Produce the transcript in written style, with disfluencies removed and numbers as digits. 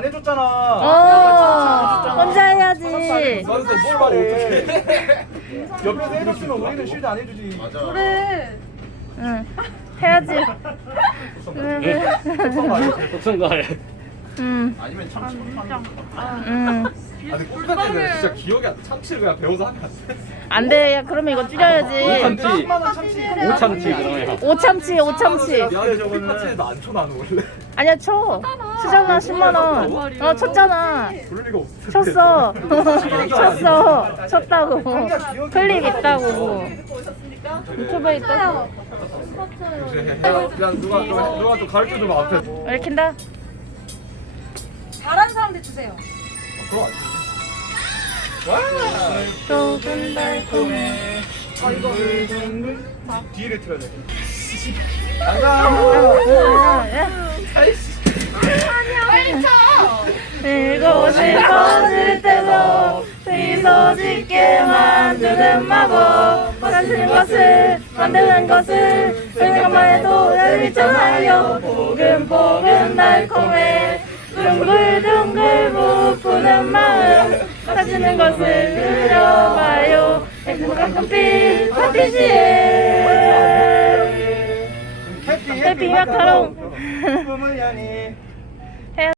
안 해줬잖아. 혼자 해야지. 너한테 뭘 말해? 옆에서 해줬으면 우리는 쉴드 안 해주지. 맞아. 그래. 응. 해야지. 독성가해. 응. 아니면 참치. 응. 근데 꿀 때는 진짜 기억이 안 나. 참치를 그냥 배워서 하면 안 돼. 안 돼. 야, 그러면 이거 줄여야지. 참치. 10만 원 참치. 오참치 그러면. 오참치, 오참치. 미안해 저거는. 참치에도 안 쳐 나는 원래. 아니야, 쳐. 치잖아, 10만원. 쳤잖아. 그럴 리가 없어. 쳤어. 쳤어. 쳤다고. 클립 있다고. 유튜브에 있다고. 야 누가 좀 가르쳐 줘봐 앞에. 왜 킨다? 잘하는 사람들 주세요. 그럼 안 돼. 조금 달콤해. 뒤를 틀어야 돼. 빨리 쳐. 이곳을 꺼질 때도 미소 짓게 만드는 마법 만드는 것을 쓰는 것만 해도 열미쳐나요. 보금보금 달콤해 둥글둥글 부푸는 마음 사주는 것을 그려봐요. 행복한 꽃빛 파티시에 해피 마카롱 꿈을 향해